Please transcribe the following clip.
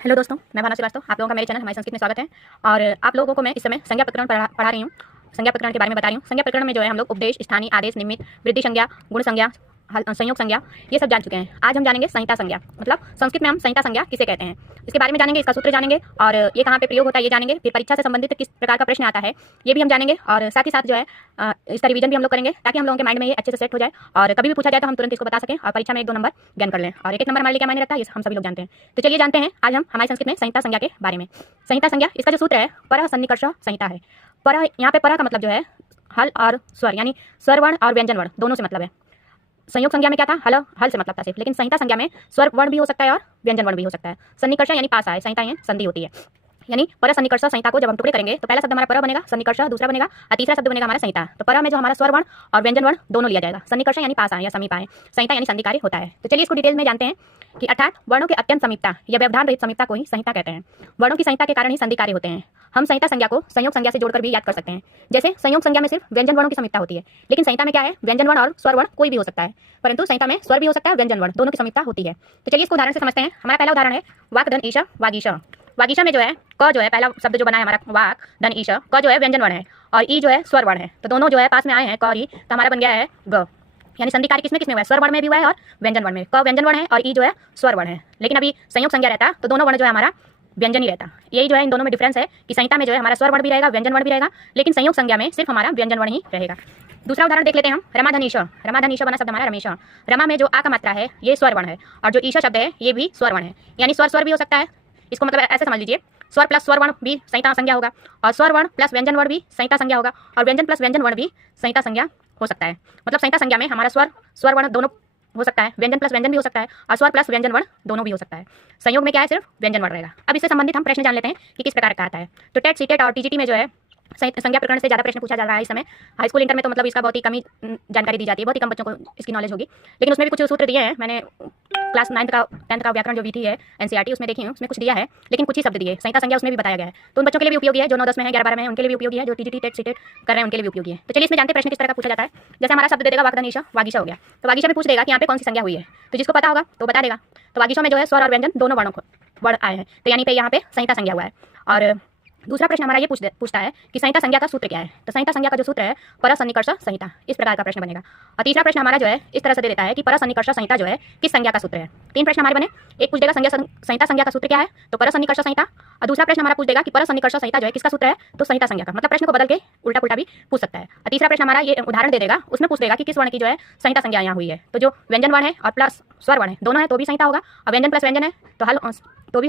Hello दोस्तों, मैं भावना श्रीवास्तव। आप लोगों का मेरे चैनल हमारी संस्कृत में स्वागत है। और आप लोगों को मैं इस समय संज्ञा प्रकरण पढ़ा रही हूँ। संज्ञा प्रकरण के बारे में बता रही हूँ। संज्ञा प्रकरण में जो है हम लोग उपदेश, स्थानीय, आदेश, निमित्त, वृद्धि संज्ञा, गुण संज्ञा, संयोग संज्ञा, ये सब जान चुके हैं। आज हम जानेंगे संहिता संज्ञा, मतलब संस्कृत में हम संहिता संज्ञा किसे कहते हैं, इसके बारे में जानेंगे, इसका सूत्र जानेंगे और ये कहाँ पे प्रयोग होता है ये जानेंगे। फिर परीक्षा से संबंधित किस प्रकार का प्रश्न आता है ये भी हम जानेंगे और साथ ही साथ जो है इसका रिवीजन भी हम लोग करेंगे ताकि हम लोगों के माइंड में ये अच्छे से सेट हो जाए और कभी भी पूछा जाए तो हम तुरंत इसको बता सकें और परीक्षा में 1-2 नंबर गेन कर लें। और एक नंबर हमारे लिए क्या मायने रखता है ये हम सभी लोग जानते हैं। तो चलिए जानते हैं आज हम हमारी संस्कृत में संहिता संज्ञा के बारे में। संहिता संज्ञा, इसका जो सूत्र है पर सन्निकर्ष संहिता है। पर यहाँ पे पर का मतलब जो है हल और स्वर, यानी स्वर वर्ण और व्यंजन वर्ण दोनों से मतलब है। संयोग संज्ञा में क्या था, हल से मतलब था सिर्फ, लेकिन संहिता संज्ञा में स्वर वर्ण भी हो सकता है और व्यंजन वर्ण भी हो सकता है। सन्निकर्ष यानी पास आए, संहिता यानी संधि होती है, यानी पर सन्निकर्ष संहिता को जब हम टुकड़े करेंगे तो पहला शब्द हमारा पर बनेगा, सन्निकर्ष दूसरा बनेगा और तीसरा शब्द बनेगा हमारा संहिता। तो पर में जो हमारा स्वर वर्ण और व्यंजन वर्ण दोनों लिया जाएगा। सन्निकर्ष यानी पास आए या समीप आए, संहिता यानी संधि कार्य होता है। तो चलिए इसको डिटेल में जानते हैं कि अर्थात वर्णों के अत्यंत समीपता या व्यवधान रहित समीपता को ही संहिता कहते हैं। वर्णों की संहिता के कारण ही संधि कार्य होते हैं। हम संहिता संज्ञा को संयोग संज्ञा से जोड़कर भी याद कर सकते हैं। जैसे संयोग संज्ञा में सिर्फ व्यंजन वर्णों की समीपता होती है, लेकिन संहिता में क्या है, व्यंजन वर्ण और स्वर वर्ण कोई भी हो सकता है, परंतु संहिता में स्वर भी हो सकता है, व्यंजन वर्ण दोनों की समीपता होती है। तो चलिए इसको उदाहरण से समझते हैं। हमारा पहला उदाहरण है वाक धन ईश वागीश। वागीशा में जो है क जो है पहला शब्द जो बना है हमारा वाक धन ईश, क जो है व्यंजन वर्ण है और ई जो है स्वर वर्ण है। तो दोनों जो है पास में आए हैं क और ई, तो हमारा बन गया है ग। यानी संधि कार्य किसमें किसमें हुआ है, स्वर वर्ण में भी हुआ है और व्यंजन वर्ण में। क व्यंजन वर्ण है और ई जो है स्वर वर्ण है। लेकिन अभी संयोग संज्ञा रहता तो दोनों वर्ण जो है हमारा व्यंजन ही रहता। यही जो है इन दोनों में डिफरेंस है कि संहिता में जो है हमारा स्वर वर्ण भी रहेगा, व्यंजन वर्ण भी रहेगा, लेकिन संयोग संज्ञा में सिर्फ हमारा व्यंजन वर्ण ही रहेगा। दूसरा उदाहरण देख लेते हैं हम, रमाधनीश। रमाधनीश बना शब्द हमारा रमेश। रमा में जो आ का मात्रा है ये स्वर वर्ण है और जो ईशा शब्द है ये भी स्वर वर्ण है, यानी स्वर स्वर भी हो सकता है। इसको मतलब ऐसे समझ लीजिए, स्वर प्लस स्वर वर्ण भी संहिता संज्ञा होगा और स्वर वर्ण प्लस व्यंजन वर्ण भी संहिता संज्ञा होगा और व्यंजन प्लस व्यंजन वर्ण भी संहिता संज्ञा हो सकता है। मतलब संहिता संज्ञा में हमारा स्वर वर्ण दोनों हो सकता है, व्यंजन प्लस व्यंजन भी हो सकता है और स्वर प्लस व्यंजन वर्ण दोनों भी हो सकता है। संयोग में क्या है, सिर्फ व्यंजन वर्ण रहेगा। अब इससे संबंधित हम प्रश्न जान लेते हैं कि किस प्रकार का आता है। तो टेट, सीटेट और टीजीटी में जो है संज्ञा प्रकरण से ज़्यादा प्रश्न पूछा जा रहा है इस समय। हाई स्कूल इंटर में तो मतलब इसका बहुत ही कम ही जानकारी दी जाती है, बहुत ही कम बच्चों को इसकी नॉलेज होगी, लेकिन उसमें भी कुछ सूत्र दिए हैं। मैंने क्लास 9 का 10th का व्याकरण जो विधि है एनसीईआरटी उसमें देखी हूँ, उसमें कुछ दिया है, लेकिन कुछ ही शब्द दिए। संहिता संज्ञा उसमें भी बताया गया है, तो उन बच्चों के लिए भी उपयोगी है जो 9-10 में है, 11-12 में है, उनके लिए भी उपयोगी है, जो टीजीटी टेट सीटेट कर रहे हैं उनके लिए भी उपयोगी है। तो चलिए इसमें जानते प्रश्न किस तरह का पूछा जाता है। जैसे हमारा शब्द दे देगा वाकधन ईशा वागीशा हो गया, तो वागीशा में पूछ देगा कि यहाँ पे कौन सी संज्ञा हुई है, तो जिसको पता होगा तो बता देगा। तो वागीशा में जो है स्वर और व्यंजन दोनों वर्ण आए हैं, तो यानी पे यहाँ पे संहिता संज्ञा हुआ है। और दूसरा प्रश्न हमारा ये पूछता है कि संहिता संज्ञा का सूत्र क्या है। तो संहिता संज्ञा का जो सूत्र है पर सन्निकर्ष संहिता, इस प्रकार का प्रश्न बनेगा। और तीसरा प्रश्न हमारा जो है इस तरह से दे देता है कि पर सन्निकर्ष संहिता जो है किस संज्ञा का सूत्र है। 3 प्रश्न हमारे बने। एक पूछ देगा संहिता संज्ञा का सूत्र क्या है, तो पर सन्निकर्ष संहिता। और दूसरा प्रश्न हमारा पूछ देगा कि पर सन्निकर्ष संहिता जो है किसका सूत्र है, तो संहिता संज्ञा का। मतलब प्रश्न को बदल के उल्टा पुल्टा भी पूछ सकता है। और तीसरा प्रश्न हमारा ये उदाहरण दे देगा, उसमें पूछ देगा कि किस वर्ण की जो है संहिता संज्ञा यहाँ हुई है। तो जो व्यंजन वर्ण है और प्लस स्वर वर्ण है दोनों है तो भी संहिता होगा, और व्यंजन प्लस व्यंजन है तो हल तो भी होगा।